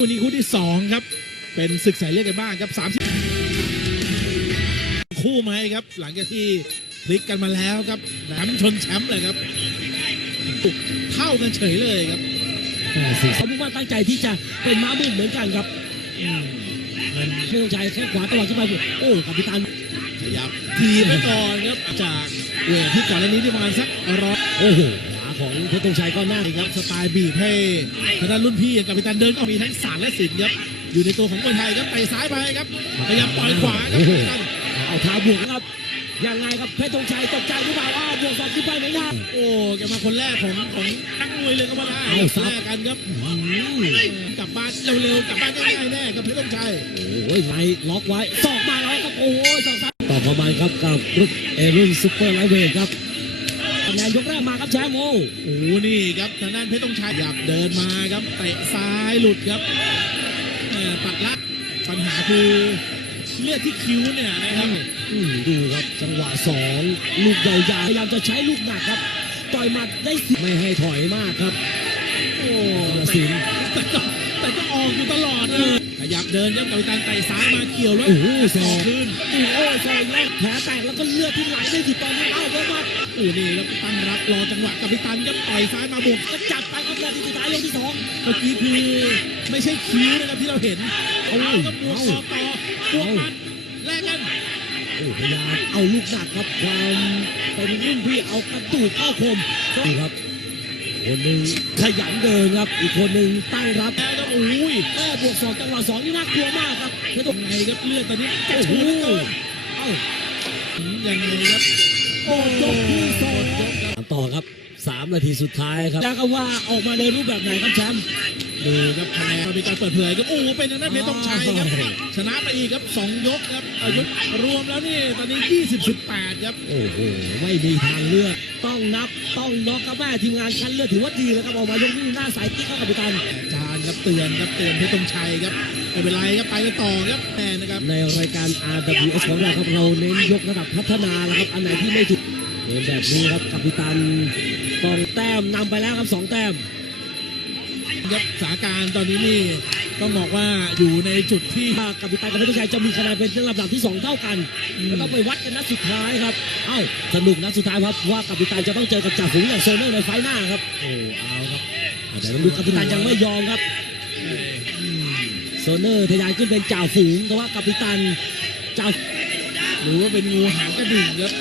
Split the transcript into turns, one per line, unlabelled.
คู่นี้คู่ที่สองครับ เป็นศึกสายเลือดกันบ้างครับสามสิบคู่ไหมครับ หลังจากที่พลิกกันมาแล้วครับแหลมชนแชมป์เลยครับเท่ากันเฉยเลยครับ
เขามุ่งมั่นตั้งใจที่จะเป็นม้ามืดเหมือนกันครับอืมมันไม่ต้องใช้แค่ขวาตลอดขึ้นไปโอ้กัปตัน
ขยับทีบไปก่อนครับจากเวทที่ก่อนหน้านี้ที่ประมาณสักร้อย
โอ้โห ขวาของเพชรธงชัยก็น่า
ครับสไตล์บีบให้ทางด้านรุ่นพี่อย่างกับพิตันเดินก็มีทั้งศาสตร์และศิลป์ครับอยู่ในตัวของคนไทยครับไปซ้ายไปครับพยายามปล่อยขวาครับกัปตัน
เอาเท้าบวกครับยังไงครับเพชรธงชัยตกใจหรือเปล่าอ้าวบวกสองขึ้นไปเหมือนกัน
โอ้แกมาคนแรกของของนักมวยเลยก็ว่าได้
เอาซับ
แลกกันครับอื้อหือกลับบ้านเร็วๆกลับบ้านง่ายๆแน่ครับเพชรต้องชัย
โอ้ยไล่ล็อกไว้สอกมาแล้วครับโอ้ยสองซ้ายต่อประมาณครับกับรุ่นเอรุ่นซุปเปอร์ไลท์เวทครับคะแนนยกแรกมาครับแชมป์โอ้
โอ้โหนี่ครับทางด้านเพชรต้องชัยอยากเดินมาครับเตะซ้ายหลุดครับแหม่ปัดลัดปัญหาคือเลือดที่คิ้วเนี่ยนะครับ
อืมดูครับจังหวะสองลูกยาวๆพยายามจะใช้ลูกหนักครับ ต่อยหมัดได้สิไม่ให้ถอยมากครับ
โอ้
กระสิน
เดินครับกับการเตะซ้ายมาเกี่ยวแล้ว
โอ้โห
ศ
ศ
อ
อกก
คืน
โอ้โหซอยแรกแผลแตกแล้วก็เลือดที่ไหลไม่หยุดตอนนี้เอ้าเพิ่มมา
โอ้นี่ครับตั้งรับรอจังหวะกับพิตันครับต่อยซ้ายมาบวก
ก็จัดไปครับนาทีสุดท้ายยกที่สอง
เมื่อกี้คือไม่ใช่คิ้วนะครับที่เราเห็น
โอ้
เอา
ย
ครับบวก
เอา
ศอกต่อบวกหมัดแลกกัน
โอ้พยายามเอาลูกหนักครับความเป็นรุ่นพี่เอากระดูกเข้าคมดูครับ คนหนึ่งขยันเดินครับ อีกคนหนึ่งตั้งรับ
แล้วครับโอ้ย
แม่บวกสองจังหวะสองนี่น่ากลัวมากครับไม่ต้อง
ยังไงครับเลือดตอนนี้กระ
โอ้โห
ชูเหลือเกิน
เอ้า
ยังไงครับโอ้
ยกที่สอง
ยกครับ
ต่อครับสามนาทีสุดท้ายครับจะก็ว่าออกมาในรูปแบบไหนครับแชมป์
ดูครับคะแนนมีการเปิดเผยครับโอ้โหเป็นทางด้านเพชรต้องชัยครับ
อ้าว
ชนะไปอีกครับสองยกครับอายุรวมแล้วนี่ตอนนี้ 20 18 ครับ
โอ้โห ไม่มีทางเลือก ต้องนับต้องน็อกครับแม่ทีมงานคันเลือกถือว่าดีแล้วครับออกมายกนี้หน้าสายติ๊กเข้ากับพิตัน
อาจารย์ครับเตือนครับเตือนเพชรตงชัยครับไม่เป็นไรครับไปกันต่อครับแน่นะครับ
ในรายการ RWS ของเราครับเราเน้นยกระดับพัฒนานะครับอันไหนที่ไม่ถูกเห็นแบบนี้ครับกัปตันต้องแต้มนำไปแล้วครับสองแต้ม
ครับสถานการณ์ตอนนี้นี่ต้องบอกว่าอยู่ในจุดที่
ถ้ากัปตันกับเพชรชัยจะมีคะแนนเป็นลำดับที่สองเท่ากันก็ต้องไปวัดกันนัดสุดท้ายครับ เอ้าสนุกนัดสุดท้ายครับว่ากัปตันจะต้องเจอกับจ่าฝูงอย่างโซเนอร์ในไฟล์หน้าครับ
โอ้เอาครับ
แต่ดูกัปตันยังไม่ยอมครับ
อืม
โซเนอร์ทะยานขึ้นเป็นจ่าฝูงแต่ว่ากัปตันจ่า
หรือว่าเป็นงูหางกระดิ่งครับ